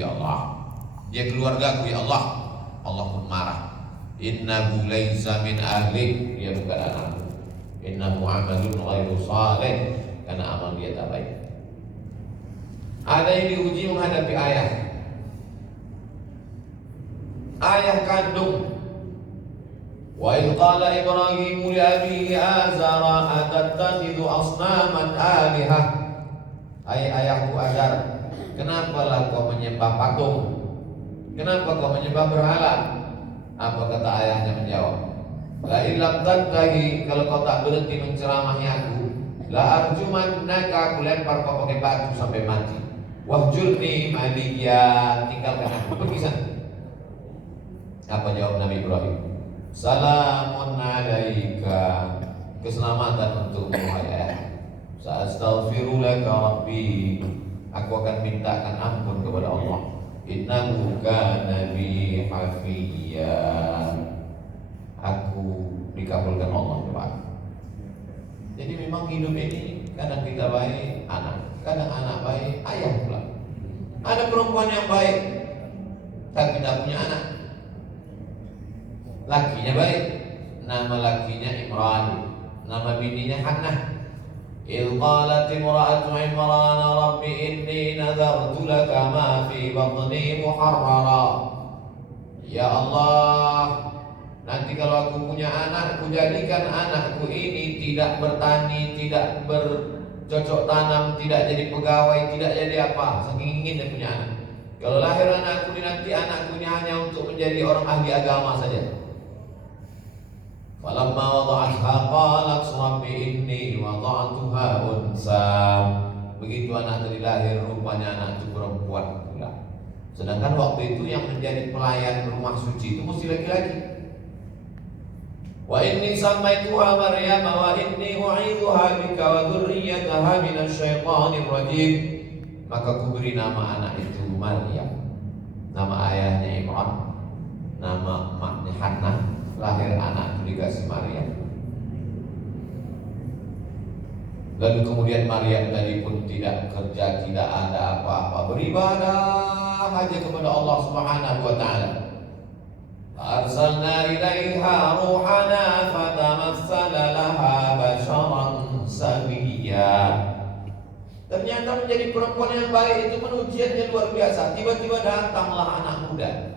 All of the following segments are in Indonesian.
ya Allah. Dia keluargaku ya Allah. Allah pun marah. Innahu laisa min ahli, dia bukan anakku. Innahu amalun ghairu salih, karena amal dia tak baik. Ada yang diuji menghadapi ayah. Ayah kandung. Wa idh qala Ibrahim li abihi Azara atattakhidhu asnaman alihah. Hai ayahku Azar, kenapalah kau menyembah patung? Kenapa kau menyembah berhala? Apa kata ayahnya menjawab? La illam tantahi, kalau kau tak berhenti menceramahi aku, la arjumannaka, aku lempar kau pakai batu sampai mati. Wahjurni maliya, tinggalkan aku, pergi sana. Apa jawab Nabi Ibrahim? Salamun alaika, keselamatan untukmu ayah. Sa'astaghfiru laka rabbi, aku akan mintakan ampun kepada Allah. Innahu kana bi hafiyya, aku dikabulkan Allah doa. Jadi memang hidup ini kadang kita baik anak, kadang anak baik ayah pula. Ada perempuan yang baik tapi tidak punya anak. Lakinya baik, nama lakinya Imran, nama bininya Hannah. إذ قالت امرأة عمران رب إني نذرت لك ما في بطني محررا. Ya Allah, nanti kalau aku punya anak, aku jadikan anakku ini tidak bertani, tidak bercocok tanam, tidak jadi pegawai, tidak jadi apa. Saking ingin dia punya anak. Kalau lahir anakku ini, nanti anakku ini hanya untuk menjadi orang ahli agama saja. Falamma wada'atha qalat rabbi inni wada'tuha unsa. Begitu anak tadi lahir, rupanya anak itu perempuan pula. Sedangkan waktu itu yang menjadi pelayan rumah suci itu mesti laki-laki. Wa inni sammaituha Maryam wa inni u'idzuha bika wa dzurriyyataha minasyaitonir rajim. Maka ku beri nama anak itu Maryam. Nama ayahnya Imran, nama emaknya Hannah. Lahir anak itu dikasih Maryam. Lalu kemudian Maryam tadi pun tidak kerja, tidak ada apa-apa, beribadah hanya kepada Allah Subhanahu wa taala. Arsalna ilaiha ruhana fatamassala laha basharan samiyya. Ternyata menjadi perempuan yang baik itu ujiannya luar biasa. Tiba-tiba datanglah anak muda.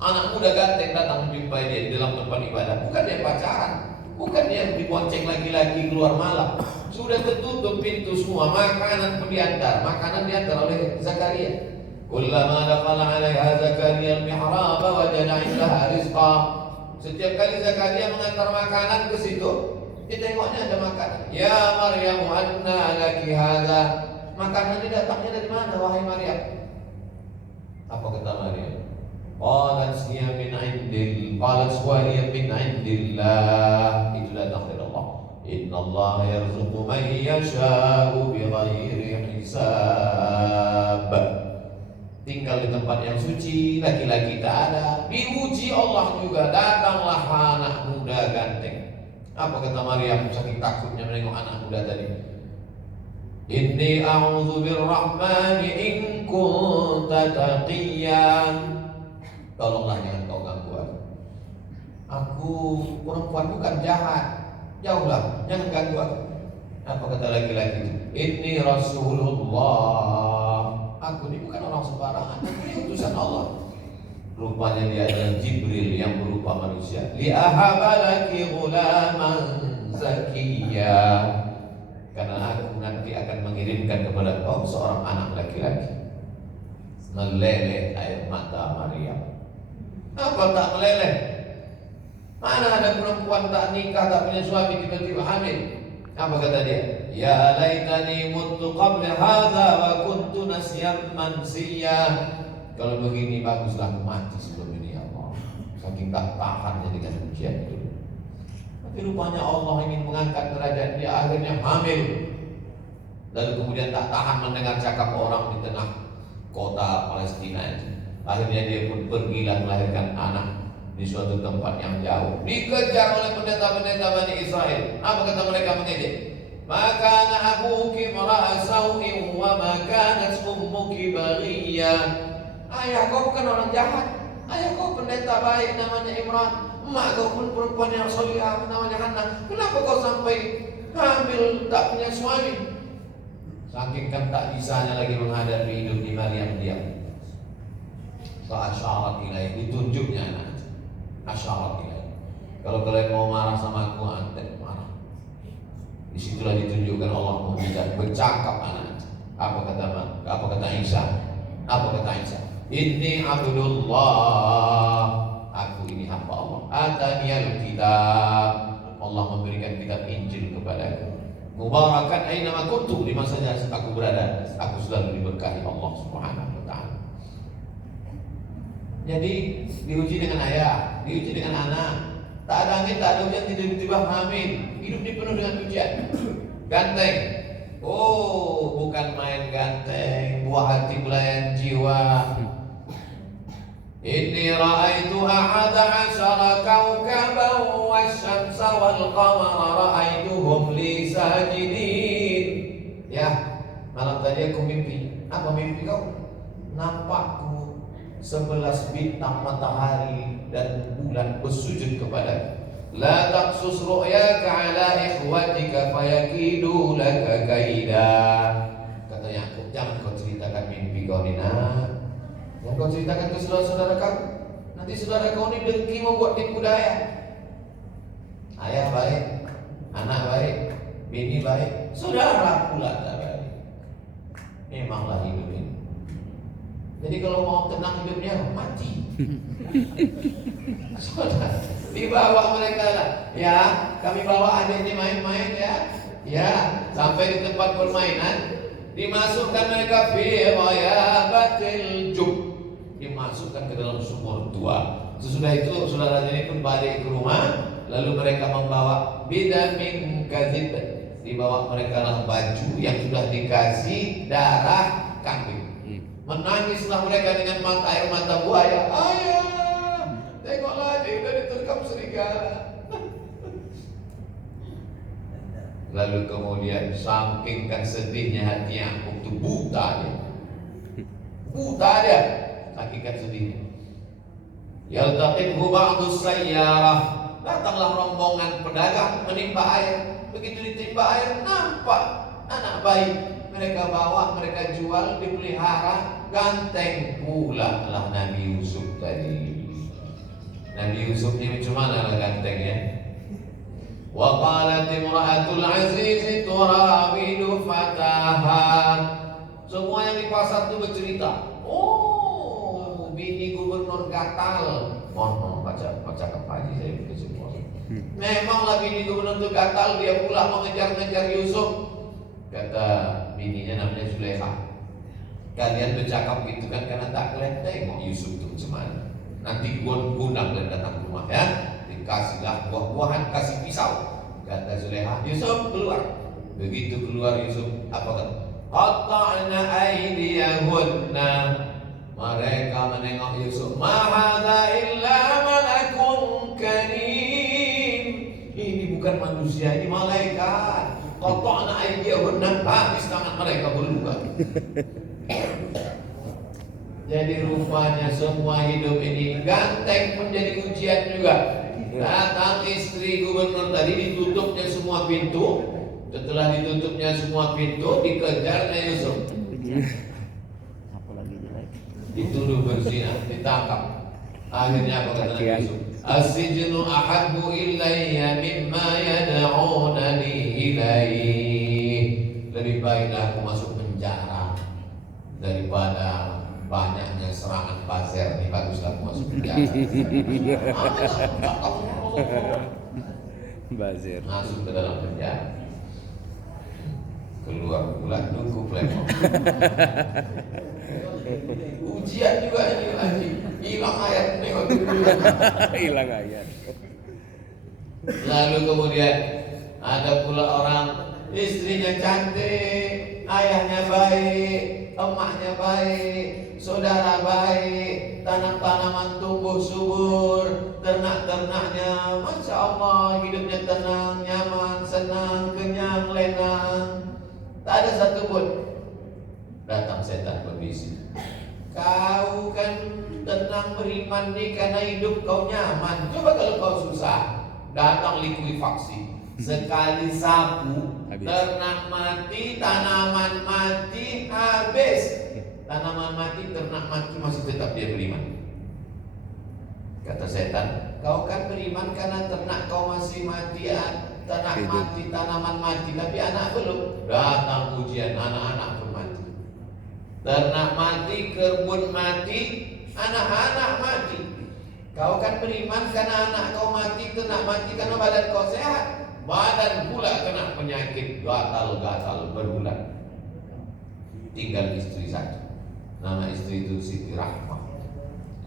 Anak muda ganteng datang menjumpai dia di dalam tempat ibadah. Bukan dia pacaran, bukan dia dibonceng lagi-lagi keluar malam. Sudah tertutup pintu semua, makanan pun diantar. Makanan diantar oleh Zakaria. Kullama dakhala 'alaiha Zakaria al-mihrab wajada 'indaha rizqa. Setiap kali Zakaria mengantar makanan ke situ, ditengoknya ada makanan. Ya Maryam, anna laki hadza. Makanan ini datangnya dari mana wahai Maryam? Apa kata Maryam? Qalat hiya min 'indil, qalat wa hiya min 'indillah. Itu datang dari Allah. Innallaha yarzuqu man yasha'u bighairi hisab. Tinggal di tempat yang suci, laki-laki tak ada. Diuji Allah juga, datanglah anak muda ganteng. Apa kata Maryam saking takutnya menengok anak muda tadi? Inni a'udzu birrahmani in kunta taqiyyan. Tolonglah jangan kau ganggu aku. Aku perempuan bukan jahat. Jauhlah, jangan ganggu aku. Apa kata laki-laki itu? Inni Rasulullah. Aku ini bukan orang sembarangan. Aku ini utusan Allah. Rupanya dia adalah Jibril yang berupa manusia. Li'ahaba laki ghulaman zakiyya. Karena aku nanti akan mengirimkan kepada kau seorang anak laki-laki. Meleleh air mata Maryam. Apa tak meleleh? Mana ada perempuan tak nikah, tak punya suami, tiba-tiba hamil? Apa kata dia? Ya laitani mutu qabla hadza wa kuntu nasyan mansiyya. Kalau begini baguslah aku mati sebelum ini ya Allah. Saking tak tahannya dengan ujian itu. Tapi rupanya Allah ingin mengangkat derajat dia, akhirnya hamil. Lalu kemudian tak tahan mendengar cakap orang di tengah kota Palestina itu. Akhirnya dia pun pergilah melahirkan anak di suatu tempat yang jauh. Dikejar oleh pendeta-pendeta Bani Israel. Apa kata mereka mengejek? ma kana abuki mara'a sau'in wa ma kanat ummuki baghiyah. Ayah kau bukan orang jahat, ayah kau pendeta baik namanya Imran, emak kau pun perempuan yang solihah namanya Hannah. Kenapa kau sampai hamil tak punya suami? Saking kan tak bisanya lagi menghadapi hidup di Maryam diam. Fa'asyarat ilaih, ditunjuknya anak. Asyarat ilaih. Kalau kalian mau marah sama aku, antek marah. Disitulah ditunjukkan Allah mau bercakap anak. Apa kata Isa? Apa kata Isa? Inni Abdullah, aku ini hamba Allah. Ataniyal kitab, Allah memberikan kitab Injil kepadaku. Mubarakan aina kuntu, di mana saja aku berada, aku selalu diberkahi Allah Subhanahu wa taala. Jadi diuji dengan ayah, diuji dengan anak. Tak ada angin, tak ada hujan, tiba-tiba hamil. Hidup penuh dengan ujian. Ganteng. Oh, bukan main ganteng, buah hati belayan jiwa. Inni ra'aitu ahada asyara kawkaban wasyamsa wal qamara ra'aituhum li sajidin. Ya, malam tadi aku mimpi. Apa mimpi kau? Nampakku 11 bintang matahari dan bulan bersujud kepada. La taqsus ru'yaka ala ikhwatika fayakidu laka kaida. Kata Yakub, jangan kau ceritakan mimpi kau ni nak. Yang kau ceritakan ke saudara-saudara kamu. Nanti saudara kau ni dengki mau buat tipu daya. Ayah baik, anak baik, bini baik, saudara pula tak baik. Memanglah hidup ini. Jadi kalau mau tenang hidupnya, mati. Saudara, dibawa mereka lah. Ya, kami bawa adik ini main-main ya. Ya, sampai di tempat permainan, dimasukkan mereka fi ghayabatil jub, dimasukkan ke dalam sumur tua. Sesudah itu saudara ini pun balik ke rumah, lalu mereka membawa bidamin kadzib, dibawa mereka lah baju yang sudah dikasih darah kambing. Menangislah mereka dengan air mata buaya. Ayah, tengoklah dia sudah diterkam serigala. Lalu kemudian saking kan sedihnya hati Yakub itu buta dia, saking kan sedihnya. Yaltaqibhu ba'du sayyarah, datanglah rombongan pedagang menimba air. Begitu ditimba air, nampak anak bayi. Mereka bawa, mereka jual, dipelihara. Ganteng pula lah Nabi Yusuf tadi. Nabi Yusuf ini macam mana lah gantengnya? Wa qalat imra'atul aziz turawidu fataha. Semua yang di pasar itu bercerita. Oh, bini gubernur gatal. Mohon baca kapan saya itu semua. Memanglah bini gubernur itu gatal, dia pula mengejar-ngejar Yusuf. Kata bininya namanya Zulaikha, kalian bercakap gitu kan karena tak kalian tengok Yusuf itu macam mana. Nanti gundang dan datang ke rumah ya, dikasihlah buah-buahan, kasih pisau. Kata Zulaikha, Yusuf keluar. Begitu keluar Yusuf, apa kata? Qatta'na aydiyahunna. Mereka menengok Yusuf, ma hadza illa malakun karim. Ini bukan manusia, ini malaikat. Qatta'na aydiyahunna, habis tangan mereka berluka. Jadi rupanya semua hidup ini ganteng pun jadi ujian juga. Datang istri gubernur tadi, ditutupnya semua pintu. Setelah ditutupnya semua pintu, dikejarnya Yusuf. Dituduh berzina, ditangkap. Akhirnya apa kata Nabi Yusuf? As-sijnu ahabbu ilayya mimma yad'unani ilaih. Lebih baiklah aku masuk penjara daripada banyaknya serangan bazar. Ini baguslah aku masuk penjara. Bazir. Masuk ke dalam penjara. Keluar bulan nunggu plemok. Ujian juga ini lagi. Hilang ayat nih waktu itu. Hilang ayat. Lalu kemudian ada pula orang istrinya cantik, ayahnya baik, emaknya baik, saudara baik, tanam-tanaman tumbuh subur, ternak-ternaknya, masya Allah hidupnya tenang, nyaman, senang, kenyang, lena. tenang. Tak ada satu pun. Datang setan berbisik. Kau kan tenang beriman nih karena hidup kau nyaman. Coba kalau kau susah, datang likuifaksi. Sekali sapu, ternak mati, tanaman mati, habis. Tanaman mati, ternak mati, masih tetap dia beriman. Kata setan, kau kan beriman karena ternak kau masih mati, ternak mati, tanaman mati, tapi anak belum. Datang ujian, anak-anak pun mati. Ternak mati, kebun mati, anak-anak mati. Kau kan beriman karena anak kau mati, ternak mati karena badan kau sehat. Badan pula kena penyakit gatal-gatal berbulan. Tinggal istri satu. Nama istri itu Siti Rahmah.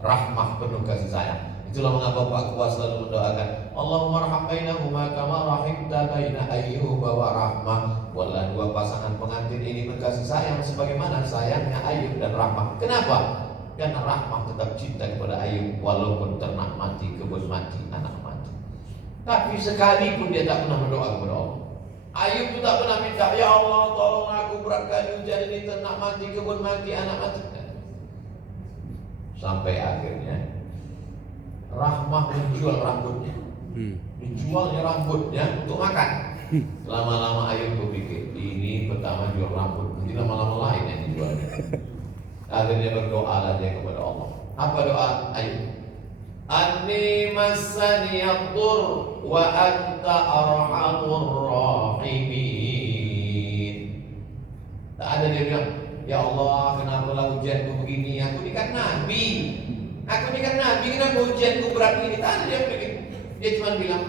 Rahmah penuh kasih sayang. Itulah mengapa Pak Kuas selalu mendoakan, Allahumma arham bainahuma kama rahimta baina Ayyub wa Rahmah. Wallah, dua pasangan pengantin ini berkasih sayang sebagaimana sayangnya Ayyub dan Rahmah. Kenapa? Karena Rahmah tetap cinta kepada Ayyub walaupun ternak mati, kebun mati, anak mati. Tapi sekalipun dia tak pernah berdoa kepada Allah. Ayub itu tak pernah minta, ya Allah tolong aku beratkan hujan ini, ternak mati, kebun mati, anak mati. Sampai akhirnya Rahmah menjual rambutnya. Dijualnya rambutnya untuk makan. Lama-lama Ayub berpikir, ini pertama jual rambut, nanti lama-lama lain yang dijual. Akhirnya berdoalah dia kepada Allah. Apa doa Ayub? Anni massani yadur wa anta arhamur rahimin. Tak ada dia bilang, ya Allah kenapalah ujianku begini, aku ini kan Nabi. Aku ini kan Nabi, kenapa ujianku berat ini? Tak ada dia begitu. Dia cuma bilang,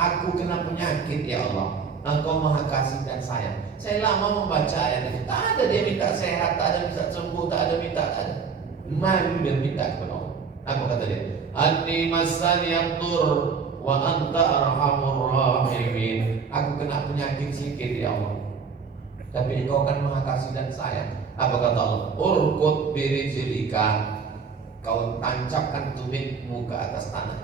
aku kena penyakit ya Allah, Engkau maha kasih dan sayang. Saya lama membaca ayat itu. Tak ada dia minta sehat, tak ada minta sembuh, tak ada minta, tak ada. Malu dan minta kepada Allah. Apa kata dia? Anni massani yadur wa anta arhamur rahimin. Aku kena penyakit sedikit ya Allah, tapi Engkau kan maha kasih dan sayang. Apa kata Allah? Urkut birijlika, kau tancapkan tumitmu ke atas tanah.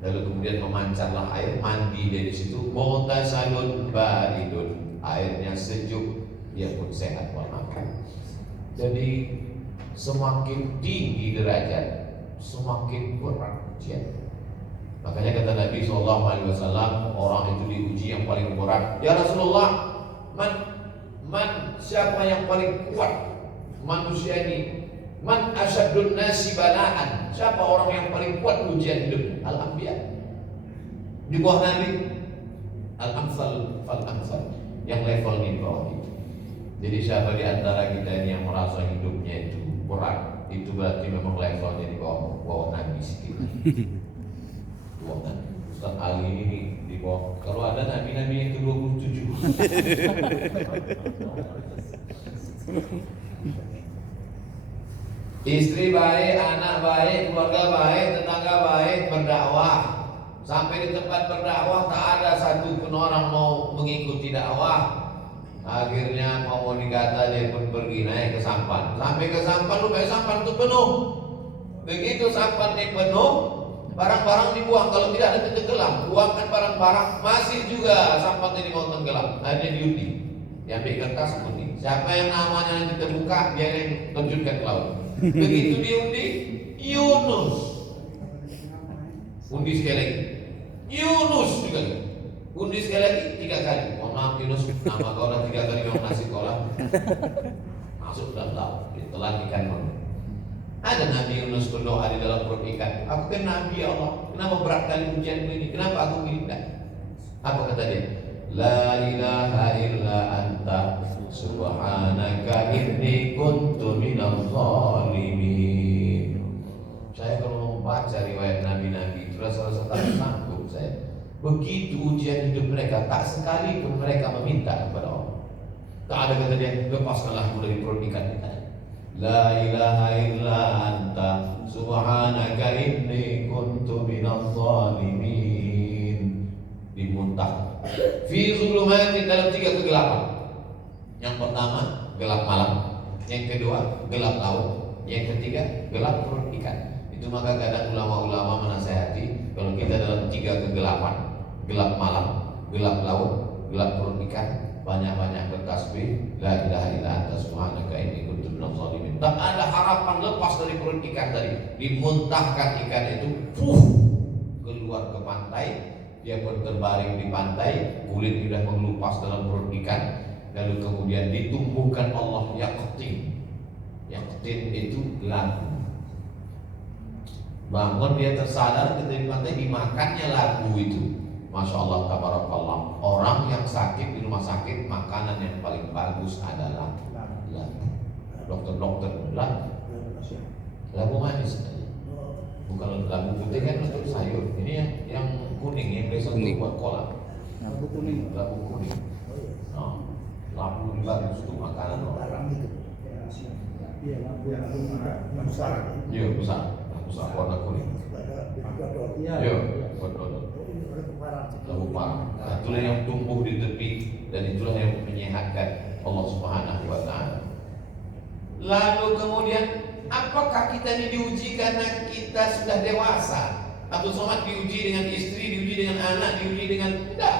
Lalu kemudian memancarlah air mandi dari situ. Mughtasalun baridun, airnya sejuk, dia pun sehat walafiat. Jadi semakin tinggi derajat, semakin berat ujian. Makanya kata Nabi SAW, orang itu diuji yang paling berat. Ya Rasulullah, siapa yang paling kuat manusia ini? Man asyadun nasi balaan, siapa orang yang paling kuat ujian hidup? Al-Anbiya. Di bawah Nabi, Al-Amsal fal-Amsal, yang level di bawah itu. Jadi siapa di antara kita ini yang merasa hidupnya itu berat, itu berarti memang levelnya di bawah Nabi sedikit. Bawah Nabi. Ustaz Ali ini di bawah. Kalau ada Nabi-Nabi yang ke-27. Istri baik, anak baik, keluarga baik, tetangga baik, berdakwah. Sampai di tempat berdakwah tak ada satu pun orang mau mengikuti dakwah. Akhirnya mau dikata dia pun pergi naik ke sampan. Sampai ke sampan, rupanya sampan itu penuh. Begitu sampan ini penuh, barang-barang dibuang. Kalau tidak ada tenggelam, buangkan barang-barang, masih juga sampan ini mau tenggelam. Akhirnya diundi, diambil kertas undi. Siapa yang namanya nanti terbuka, dia yang terjunkan ke laut. Begitu diundi, Yunus. Undi sekali lagi, Yunus juga. Undi sekali lagi 3 kali. Mohon maaf Yunus, nama kau dah 3 kali memang nasi sekolah. Masuk dalam laut, ditelan ikan mau. Ada Nabi Yunus berdoa di dalam perut ikan. Aku kan Nabi ya Allah, kenapa berat kali ujian ini? Kenapa aku begini? Apa kata dia? La ilaha illa anta subhanaka inni kuntu minadh dhalimin. Saya kalau membaca riwayat nabi-nabi itu rasa-rasa tak sanggup saya. Begitu ujian hidup mereka, tak sekali pun mereka meminta kepada Allah. Tak ada kata dia, lepaskanlah aku dari perut ikan ini. La ilaha illa anta subhanaka inni kuntu minadh dhalimin. Dimuntah. Fi zulumatin, dalam 3 kegelapan. Yang pertama gelap malam, yang kedua gelap laut, yang ketiga gelap perut ikan. Itu maka kadang ulama-ulama menasihati kalau kita dalam 3 kegelapan, gelap malam, gelap laut, pergelap perut ikan, banyak-banyak bertasbih, la ilaha illa anta subhanaka inni kuntu minadz zalimin. Tak ada harapan lepas dari perut ikan tadi. Dimuntahkan ikan itu, keluar ke pantai. Dia berbaring di pantai, kulit sudah mengelupas dalam perut ikan. Lalu kemudian ditumbuhkan Allah yaqtin. Yaqtin itu labu. Bangun dia tersadar ketika di pantai, dimakannya labu itu. Masya Allah, tabarakallah. Orang yang sakit di rumah sakit, makanan yang paling bagus adalah labu. Dokter-dokter bilang labu manis. Bukan labu putih kan untuk sayur. Ini yang kuning yang biasa untuk buat kolak. Labu kuning. Labu kuning. Nah, labu bagus untuk makanan orang. Iya, labu besar. Iya, besar warna kuning. Iya. Iya, betul. Labu parang. Nah, itulah yang tumbuh di tepi dan itulah yang menyehatkan Allah Subhanahu wa taala. Lalu kemudian apakah kita ini diuji karena kita sudah dewasa? Abdul Somad diuji dengan istri, diuji dengan anak, diuji dengan tidak.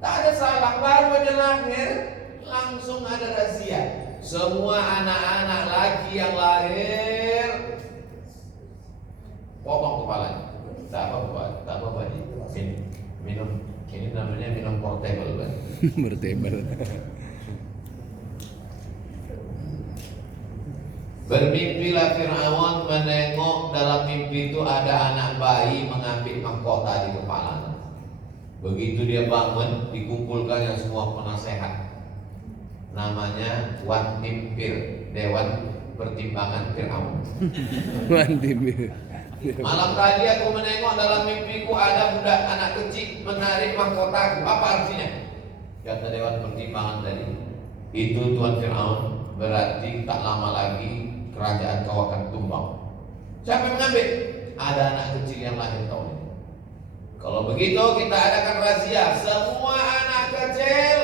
Tak ada salah, baru aja lahir langsung ada razia. Semua anak-anak laki yang lahir potong kepalanya. Tak apa-apa. Minum. Ini namanya minum portable, kan? Bertebal. Bermimpilah Fir'aun menengok dalam mimpi itu ada anak bayi mengambil mahkota di kepalanya. Begitu dia bangun, dikumpulkannya semua penasehat. Namanya Wan Timpir, Dewan Pertimbangan Fir'aun. Mantap. Malam tadi aku menengok dalam mimpiku ada budak anak kecil menarik mahkotaku. Apa artinya? Kata Dewan Pertimbangan tadi, itu Tuan Fir'aun, berarti tak lama lagi kerajaan kau akan tumbang. Siapa yang mengambil? Ada anak kecil yang lahir tahun ini. Kalau begitu kita adakan razia, semua anak kecil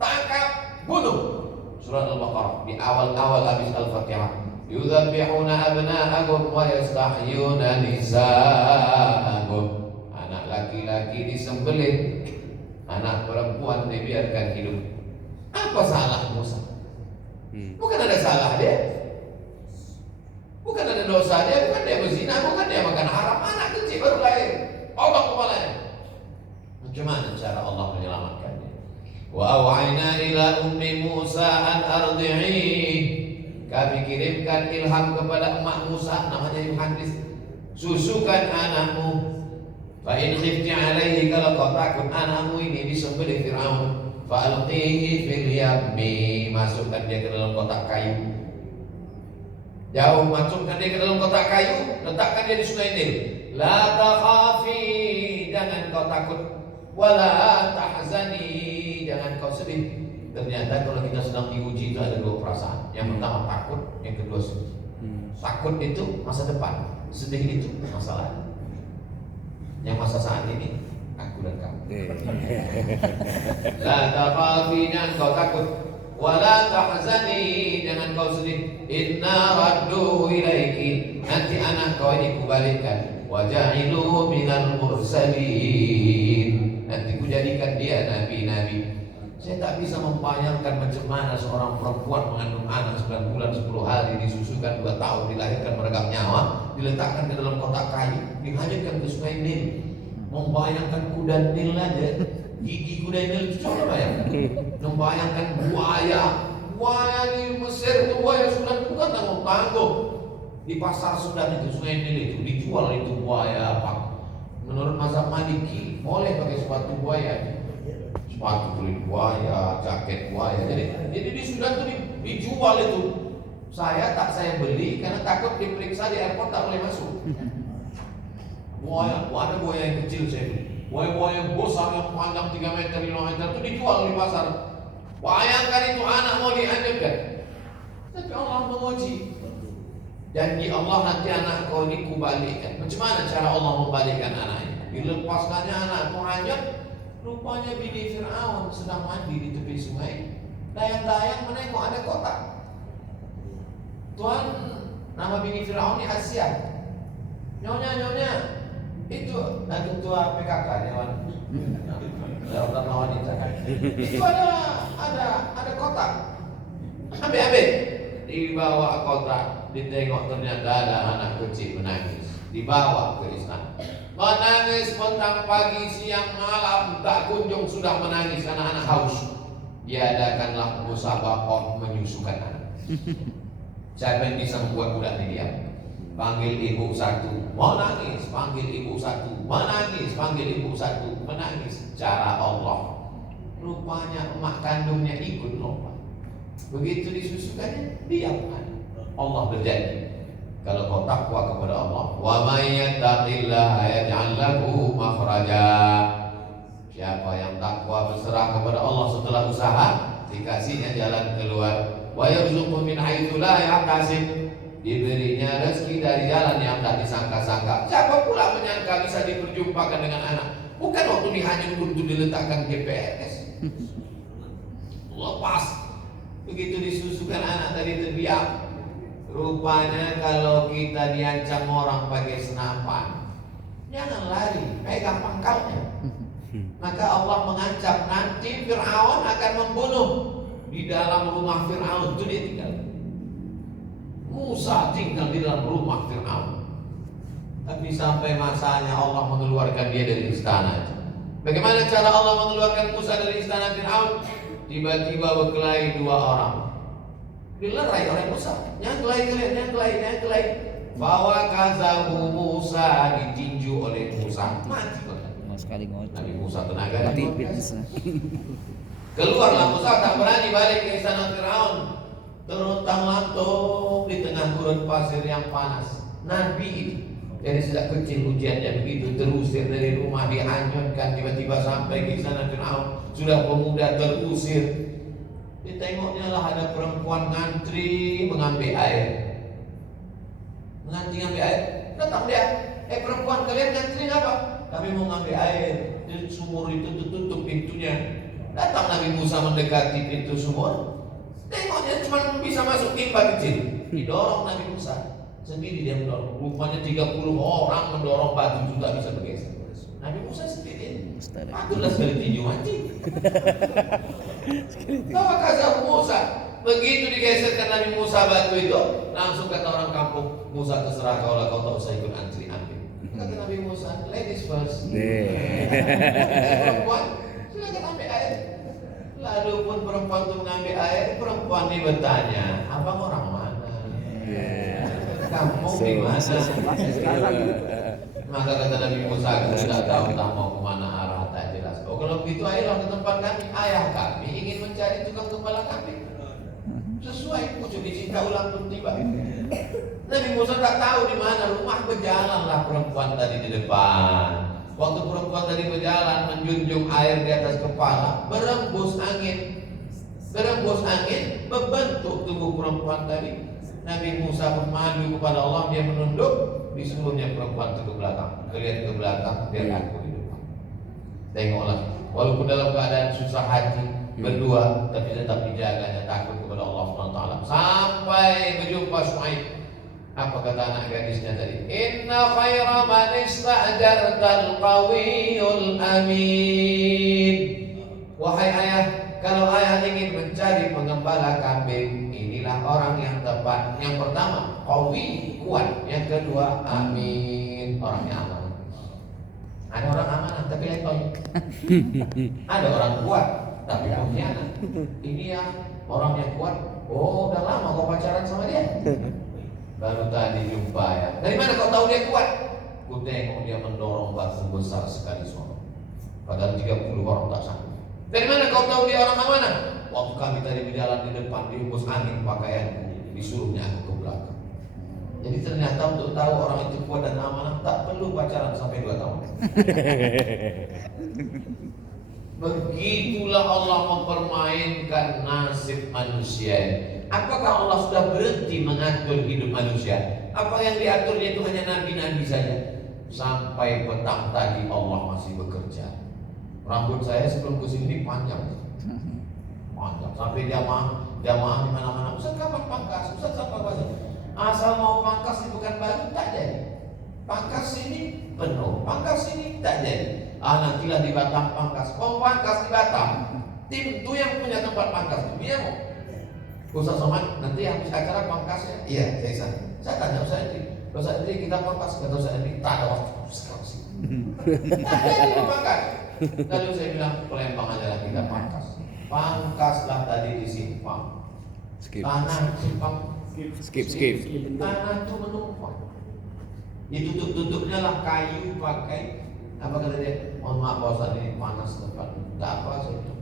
tangkap, bunuh. Surah Al-Baqarah di awal-awal habis Al-Fatihah. Yudzabbihuna abna'ahum wa yastahyuna nisa'ahum. Anak laki-laki disembelih, anak perempuan dibiarkan hidup. Apa salah Musa? Bukan ada salah dia, bukan ada dosa dia, bukan dia berzina, bukan dia makan haram. Anak kecil baru lahir, potong kepalanya. Bagaimana cara Allah menyelamatkannya? Wa awhayna ila ummi Musa an ardi'i. Kami kirimkan ilham kepada emak Musa, namanya Yohanes, susukan anakmu. Fa in khifti alaihi, kalau kau takut anakmu ini disembelih Fir'aun, fa'alqihi fil yammi, masukkan dia ke dalam kotak kayu. Jauh, masukkan dia ke dalam kotak kayu, letakkan dia di sungai Nil. La takhafi, jangan kau takut. Wala tahzani, jangan kau sedih. Ternyata kalau kita sedang diuji itu ada dua perasaan. Yang pertama takut, yang kedua sedih. Takut itu masa depan, sedih itu masa lalu. Yang masa saat ini, aku dan kamu. La takhafi, jangan kau takut. Wala tahzani, jangan kau sedih. Inna radduhu ilaiki, nanti anak kau ini kubalikkan. Waja'iluhu minal mursalin, nanti kujadikan dia nabi-nabi. Saya tak bisa membayangkan macam mana seorang perempuan mengandung anak 9 bulan 10 hari, disusukan 2 tahun, dilahirkan meregang nyawa, diletakkan ke dalam kotak kayu, dihanyutkan ke sungai Nil. Membayangkan kuda Nil aja, gigi kuda Nil itu coba bayangkan. Membayangkan buaya di Mesir itu, buaya Sudan bukan tanggung-tanggung. Di pasar Sudan itu, sungai Nil itu, dijual itu buaya apa? Menurut mazhab Maliki, boleh pakai sepatu buaya. Sepatu kulit buaya, jaket buaya. Jadi di Sudan itu dijual itu. Saya beli karena takut diperiksa di airport, tak boleh masuk. Buaya, ada buaya yang kecil saya beli. Buaya yang besar yang panjang 3 meter, 5 meter itu dijual di pasar. Bayangkan itu anak mau dihanyutkan. Tapi Allah menguji. Janji Allah, nanti anak kau ini kubalikkan. Macam mana cara Allah membalikkan anak ini? Dilepaskannya anakku hanyut. Rupanya bini Fir'aun sedang mandi di tepi sungai. Dayang-dayang menengok ada kotak. Tuan, nama bini Fir'aun ini Asia. Nyonya, Itu ketua PKK Dewan Dalam Wanita kan. Itu ada kotak. Ambil dibawa kotak, ditengok ternyata ada anak kecil menangis, dibawa ke istana. Menangis petang pagi siang malam tak kunjung sudah menangis anak-anak haus. Diadakanlah musabaqah menyusukan anak. Siapa yang bisa membuat budak ini diam? Panggil ibu satu, menangis. Panggil ibu satu, menangis. Panggil ibu satu, menangis. Cara Allah. Rupanya emak kandungnya ikut lomba. Begitu disusukannya, diam. Allah berjanji, kalau kau takwa kepada Allah, wa may yattaqillaha yaj'al lahu makhraja. Siapa yang takwa berserah kepada Allah setelah usaha, dikasihnya jalan keluar. Wa yarzuqhu min haitsu la yahtasib. Diberinya rezeki dari jalan yang tak disangka-sangka. Siapa pula menyangka bisa diperjumpakan dengan anak? Bukan waktu dihanyut untuk diletakkan GPS. Lepas. Begitu disusukan anak tadi terdiam. Rupanya kalau kita diancam orang pakai senapan, jangan lari, pegang pangkalnya. Maka Allah mengancam nanti Fir'aun akan membunuh. Di dalam rumah Fir'aun itu dia tinggal. Musa tinggal di dalam rumah Fir'aun. Tapi sampai masanya Allah mengeluarkan dia dari istana. Bagaimana cara Allah mengeluarkan Musa dari istana Fir'aun? Tiba-tiba berkelahi dua orang. Dilerai oleh Musa. Nyangklai. Bawa kazahu Musa, ditinju oleh Musa. Mati. Sekali ngocok. Nabi Musa tenaga. Mati fitness. Keluarlah Musa, tak berani balik ke istana Fir'aun. Terluntang-lantung di tengah gurun pasir yang panas. Nabi itu dari sejak kecil ujiannya begitu, terusir dari rumah, dihanyutkan, tiba-tiba sampai ke istana Fir'aun. Sudah pemuda terusir. Ditengoknya lah ada perempuan ngantri mengambil air. Ngantri ngambil air. Datang dia. Perempuan, kalian ngantri apa? Kami mau ngambil air. Di sumur itu tertutup pintunya. Datang Nabi Musa mendekati pintu sumur. Tengoknya cuma bisa masuk timba kecil. Didorong Nabi Musa. Sendiri dia mendorong. Rupanya 30 orang mendorong batu itu tak bisa bergeser. Nabi Musa sendiri. Patutlah sekali tinju mati. Bawa kazah Musa. Begitu digeserkan Nabi Musa batu itu, langsung kata orang kampung, Musa terserah kau lah, kau tak usah ikut antri ambil. Kata Nabi Musa, ladies first. Perempuan, silakan ambil air. Lalu pun perempuan itu mengambil air. Perempuan ini bertanya, abang orang mana? Kampung di mana? Maka kata Nabi Musa, aku tidak tahu tak mau kemana arah, tak jelas. Oh kalau begitu ayolah ke tempat kami. Ayah kami ingin mencari tukang gembala kambing. Sesuai pucuk dicinta ulang pun tiba. Nabi Musa tak tahu di mana rumah. Berjalanlah perempuan tadi di depan. Waktu perempuan tadi berjalan menjunjung air di atas kepala, berembus angin membentuk tubuh perempuan tadi. Nabi Musa bermadu kepada Allah, dia menunduk, disuruhnya perempuan itu ke belakang. Kalian ke belakang, biar aku di depan. Tengoklah, walaupun dalam keadaan susah hati, berdua, tapi tetap dijaganya takut kepada Allah SWT. Sampai berjumpa Shu'aib. Apa kata anak gadisnya tadi? Inna khaira man ista'jartal qawiyul amin. Wahai ayah, kalau ayah ingin mencari pengembala kambing, inilah orang yang tepat. Yang pertama, qawi, kuat. Yang kedua, amin, orangnya aman. Ada orang amanah tapi letoy. Ada orang kuat tapi pengkhianat. Ini ya orang yang kuat. Oh, udah lama kau pacaran sama dia. Baru tadi jumpa ya. Dari mana kau tahu dia kuat? Ku tengok dia mendorong batu besar sekali sono. Padahal 30 orang tak sanggup. Dari mana kau tahu dia orang amanah? Waktu kami tadi berjalan di depan, dihembus angin pakaianku, disuruhnya aku ke belakang. Jadi ternyata untuk tahu orang itu kuat dan amanah tak perlu pacaran sampai 2 tahun. Begitulah Allah mempermainkan nasib manusia. Apakah Allah sudah berhenti mengatur hidup manusia? Apa yang diaturnya itu hanya nabi-nabi saja? Sampai petang tadi Allah masih bekerja. Rambut saya sebelum kesini panjang. Sampai jamaah di mana-mana. Ustaz kapan pangkas? Ustaz apa bahasa? Asal mau pangkas di Pekanbaru tak jadi. Pangkas ini penuh. Pangkas ini tak jadi. Nantilah di Batam pangkas. Oh, pangkas di Batam. Tim itu yang punya tempat pangkas itu dia mau. Ustaz Somad, nanti habis acara pangkasnya. Iya, saya tanya Ustaz Indri, kita pangkas. Kata Ustaz Indri, tak ada waktu sekarang sih. Pangkas. Lalu saya bilang, Palembang aja lah kita pangkas. Pangkaslah tadi di Simpang. Tanah Simpang. Skip. Tanah itu menumpang. Ditutup-tutupnya lah kayu pakai apa kata dia? Mohon maaf Pak Ustaz, ini panas tempat. Tak apa saya itu.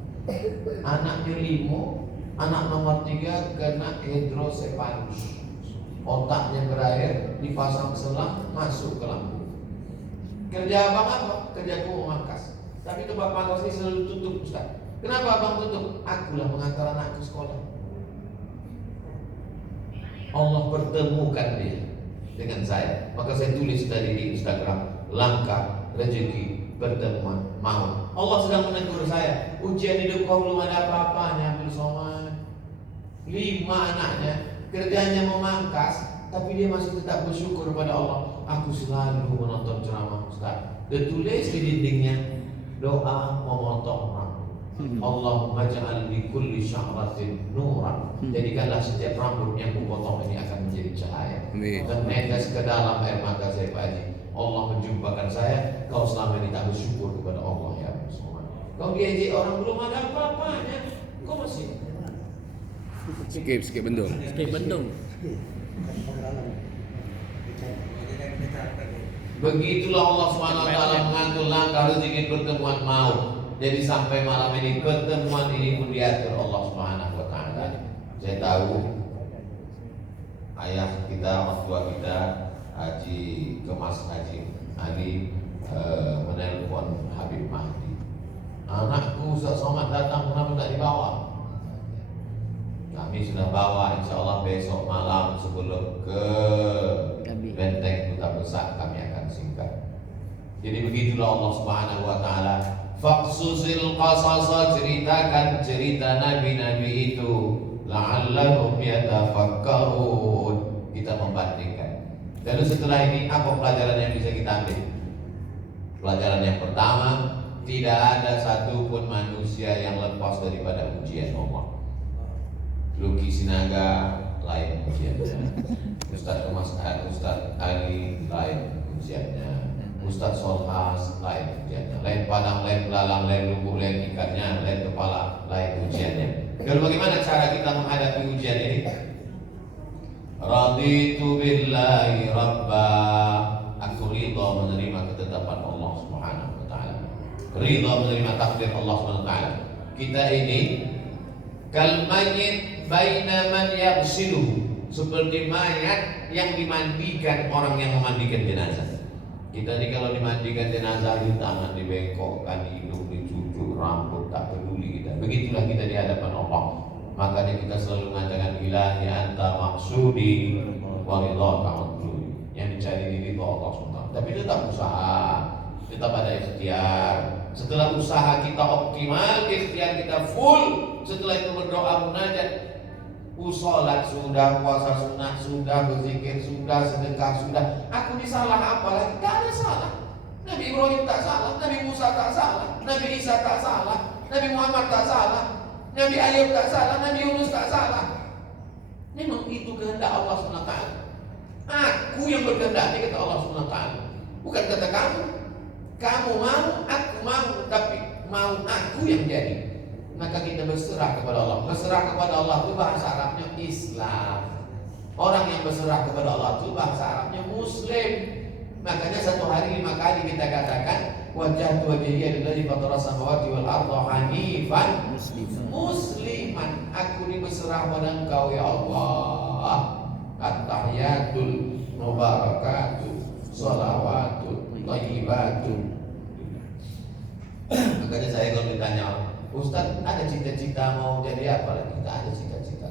Anaknya 5, anak nomor 3 kena hidrosefalus. Otaknya berair, dipasang selang, masuk ke lambung. Kerja abang apa? Kerjaku memangkas. Tapi tempat pangkas ini selalu tutup Ustaz. Kenapa abang tutup? Akulah mengantar anakku sekolah. Allah pertemukan dia dengan saya. Maka saya tulis tadi di Instagram, langkah rezeki pertemuan maut. Allah sedang menegur saya. Ujian hidup kau belum ada apa-apanya, Abdul Somad. 5 anaknya, kerjanya memangkas, tapi dia masih tetap bersyukur pada Allah. Aku selalu menonton ceramah Ustaz. Tertulis di dindingnya, doa memotong rambut. Allahumma ja'al li kulli sya'ratin nuran. Jadikanlah setiap rambut yang kupotong ini akan menjadi cahaya. Dan menetes ke dalam air mata saya Pak Haji. Allah menjumpakan saya. Kau selama ini tak bersyukur kepada Allah ya Rasulullah. Kau diajak orang belum ada apa-apanya, kau masih Skip bendung. Begitulah Allah SWT mengatur langkah rezeki pertemuan maut. Jadi sampai malam ini pertemuan ini pun diatur Allah SWT. Saya tahu ayah kita, orang tua kita, Haji Kemas Haji Ali menelpon Habib Mahdi. Anakku Ustaz Somad datang, kenapa tak dibawa? Kami sudah bawa, insya Allah besok malam sebelum ke Benteng Kota Besar kami akan singkat. Jadi begitulah Allah Subhanahu Wa Taala. Faqsusil qasasa, ceritakan cerita nabi-nabi itu, la'allahum yatafakkarun. Kita membandingkan. Lalu setelah ini apa pelajaran yang bisa kita ambil? Pelajaran yang pertama, tidak ada satupun manusia yang lepas daripada ujian Allah. Luki Sinaga lain ujiannya, Ustaz Ali lain ujiannya, Ustaz Solhas lain ujiannya, lain padang, lain belalang, lain lumpur, lain ikannya, lain kepala, lain ujiannya. Lalu bagaimana cara kita menghadapi ujian ini? Raditu billahi rabba, aku ridha menerima ketetapan Allah Subhanahu wa taala. Ridha menerima takdir Allah Subhanahu wa taala. Kita ini kal mayyit baina man yaghsiluhu, seperti mayat yang dimandikan orang yang memandikan jenazah. Kita ini kalau dimandikan jenazah, di tangan dibengkokkan, hidung dicucuk, rambut tak peduli kita. Begitulah kita di hadapan Allah. Makanya kita selalu mengatakan ilahi anta maksudi wa ridhaka matlub. Yang dicari diri itu Allah SWT. Tapi tetap usaha, tetap ada ikhtiar. Setelah usaha kita optimal, ikhtiar kita full, setelah itu berdoa munajat, sholat sudah, puasa sunnah sudah, berzikir sudah, sedekah sudah. Aku ini salah apa lagi? Tak ada salah. Nabi Ibrahim tak salah, Nabi Musa tak salah, Nabi Isa tak salah, Nabi Muhammad tak salah, Nabi Ayub tak salah, Nabi Yunus tak salah. Memang itu kehendak Allah SWT. Aku yang berkehendak, kata Allah SWT. Bukan kata kamu. Kamu mau, aku mau, tapi mau aku yang jadi. Maka kita berserah kepada Allah. Berserah kepada Allah itu bahasa Arabnya Islam. Orang yang berserah kepada Allah itu bahasa Arabnya Muslim. Makanya satu hari 5 kali kita katakan wajhatu wajhiya lillazi fatara samawati wal arda hanifan musliman. Aku ini berserah pada Engkau ya Allah. At-tahiyatul mubarakatuh shalawatun thayyibatun. Makanya saya kalau ditanya, Ustaz ada cita-cita mau jadi apa lagi? Tidak ada cita-cita.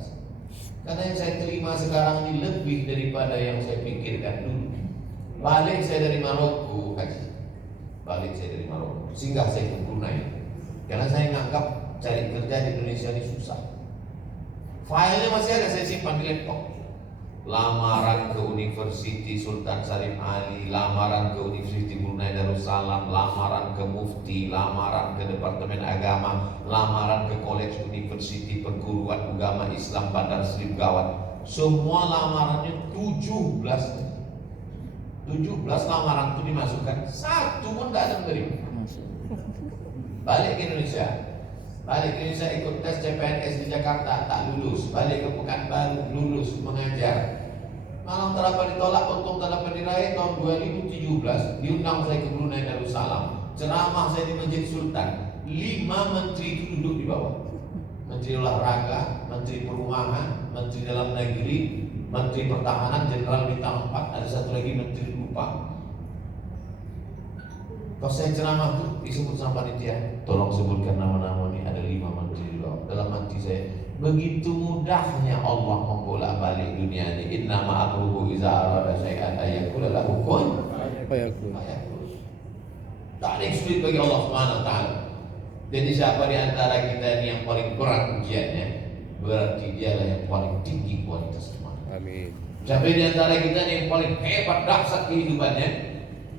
Karena yang saya terima sekarang ini lebih daripada yang saya pikirkan dulu. Balik saya dari Maroko, Haji. Balik saya dari Maroko, singgah saya ke Brunei. Karena saya menganggap cari kerja di Indonesia ini susah. Filenya masih ada, saya simpan di laptop. lamaran ke Universiti Sultan Syarif Ali, lamaran ke Universiti Brunei Darussalam, lamaran ke Mufti, lamaran ke Departemen Agama, lamaran ke College Universiti Perguruan Agama Islam Bandar Sri Begawan. Semua lamarannya 17 lamaran itu dimasukkan, satu pun tidak ada menerima. Balik ke Indonesia, ikut tes CPNS di Jakarta, tak lulus. Balik ke Pekanbaru, lulus mengajar. Malang terdapat ditolak, untung terdapat diraih. Tahun 2017 diundang saya ke Brunei Darussalam, ceramah saya di Masjid Sultan. 5 menteri itu duduk di bawah. Menteri Olahraga, Menteri Perumahan, Menteri Dalam Negeri, Menteri Pertahanan, Jenderal Bintang 4, ada satu lagi Menteri lupa. Kalau saya ceramah itu disebut sama panitia, tolong sebutkan nama-nama ini, ada 5 menteri di bawah. Dalam hati saya, begitu mudahnya Allah membolak-balik dunia ini. Inna ma'amruhu iza arada syai'an ayyakula lahu kun fayakun. Tak ada yang sulit bagi Allah Subhanahu wa taala. Jadi siapa di antara kita ini yang paling berat ujiannya, berarti dialah yang paling tinggi kualitas iman. Amin. Siapa di antara kita yang paling hebat dahsyat kehidupannya,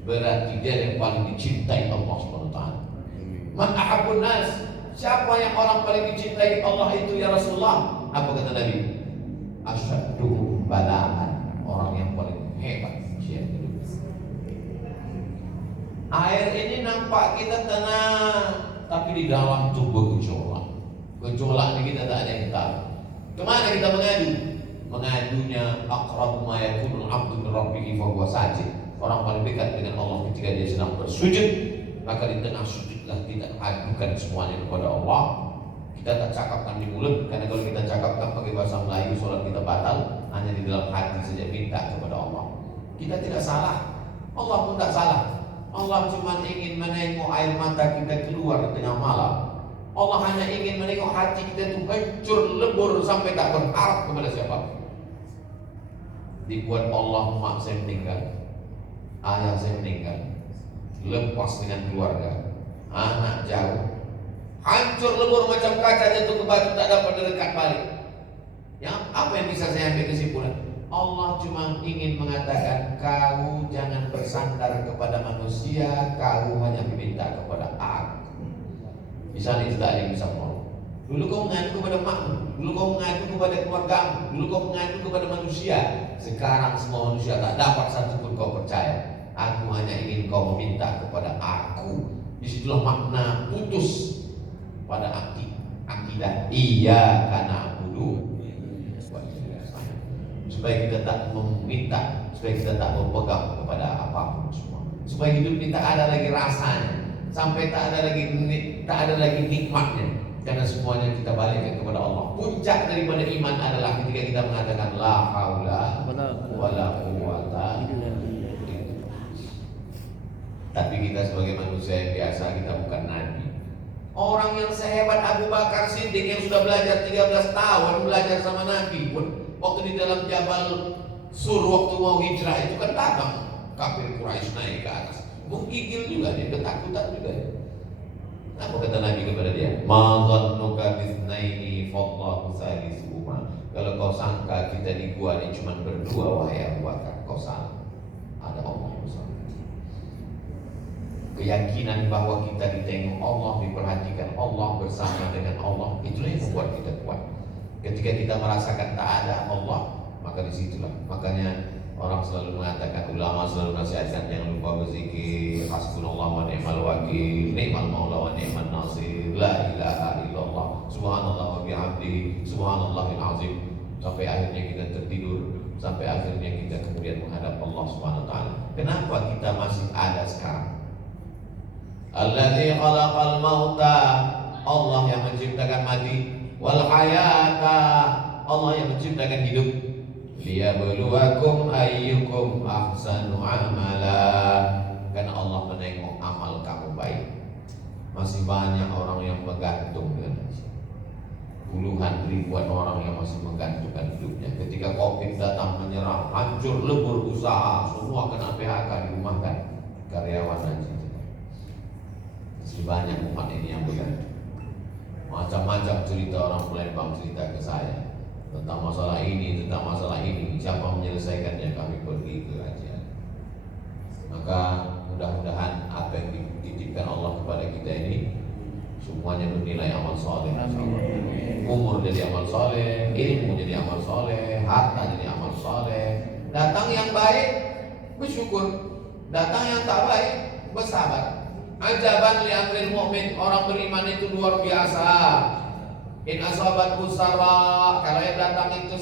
berarti dia yang paling dicintai Allah Subhanahu wa taala. Man ahabbun nas, siapa yang orang paling dicintai Allah itu ya Rasulullah? Apa kata Nabi? Asyaddu bala'an, orang yang paling hebat ujian hidup. Air ini nampak kita tenang, tapi di dalam itu bergejolak. Gejolak ini kita tak ada yang tahu. Kemana kita mengadu? Mengadunya aqrabu ma yakunul 'abdu min rabbih fa huwa sajid. Orang paling dekat dengan Allah ketika dia sedang bersujud, maka di tengah sujudlah kita adukan semuanya kepada Allah. Kita tak cakapkan di mulut, karena kalau kita cakapkan pakai bahasa Melayu sholat kita batal. Hanya di dalam hati saja minta kepada Allah. Kita tidak salah, Allah pun tak salah. Allah cuma ingin menengok air mata kita keluar di tengah malam. Allah hanya ingin menengok hati kita itu hancur lebur sampai tak berharap kepada siapa. Dibuat Allah, mak saya meninggal, ayah saya meninggal, lepas dengan keluarga, anak jauh, hancur lebur macam kaca jatuh ke batu, tak dapat dekat balik. Ya, apa yang bisa saya ambil kesimpulan? Allah cuma ingin mengatakan, kau jangan bersandar kepada manusia, kau hanya meminta kepada Aku. Misalnya tidak ada yang bisa menolong. Dulu kau mengadu kepada makmu, dulu kau mengadu kepada keluargamu, dulu kau mengadu kepada manusia. Sekarang semua manusia tak dapat satu pun kau percaya. Aku hanya ingin kau meminta kepada Aku. Disitulah makna putus pada akidah iya karena dulu, supaya kita tak meminta, supaya kita tak berpegang kepada apapun semua, supaya hidup kita ada lagi rasanya, sampai tak ada lagi nikmatnya, karena semuanya kita balikkan kepada Allah. Puncak daripada iman adalah ketika kita mengatakan la haula wala quwata illa billah. Tapi kita sebagai manusia yang biasa, kita bukan nabi. Orang yang sehebat Abu Bakar Siddiq yang sudah belajar 13 tahun belajar sama Nabi pun, waktu di dalam Jabal Sur waktu mau hijrah itu kan datang kafir Quraisy naik ke atas, menggigil juga dia, ketakutan juga dia. Apa kata Nabi kepada dia? Ma dhannuka bitsnaini fallahu salisuhuma. Kalau kau sangka kita di gua ini cuma berdua, wahai Abu Bakar, kau salah. Ada Allah bersama. Keyakinan bahwa kita ditengok Allah, diperhatikan Allah, bersama dengan Allah, itulah yang membuat kita kuat. Ketika kita merasakan tak ada Allah, maka disitulah. Makanya orang selalu mengatakan, ulama selalu nasihatkan jangan lupa berzikir, hasbunallah wa ni'mal wakil, ni'mal maula wa ni'man nasir, la ilaha illallah, subhanallah wa bihamdihi, subhanallahil azim. Sampai akhirnya kita tertidur, sampai akhirnya kita kemudian menghadap Allah Subhanahu wa taala. Kenapa kita masih ada sekarang? Alladzi khalaqal mauta, Allah yang menciptakan mati, wal hayata, Allah yang menciptakan hidup, liyabluwakum ayyukum ahsanu amala, karena Allah menengok amal kamu baik. Masih banyak orang yang bergantung dengan Indonesia. Puluhan ribuan orang yang masih menggantungkan hidupnya. Ketika Covid datang menyerang, hancur lebur usaha, semua kena PHK, dirumahkan, karyawan aja. Masih banyak umat ini yang bergantung. Macam-macam cerita orang Palembang cerita ke saya. tentang masalah ini, tentang masalah ini. Siapa menyelesaikannya, kami pergi ke kajian. Maka mudah-mudahan apa yang dititipkan Allah kepada kita ini semuanya bernilai amal soleh. Umur jadi amal soleh, ilmu jadi amal soleh, harta jadi amal soleh. Datang yang baik bersyukur, datang yang tak baik bersabar. Ajaban li amril mu'min, orang beriman itu luar biasa. In asabat usara, kalau yang datang itu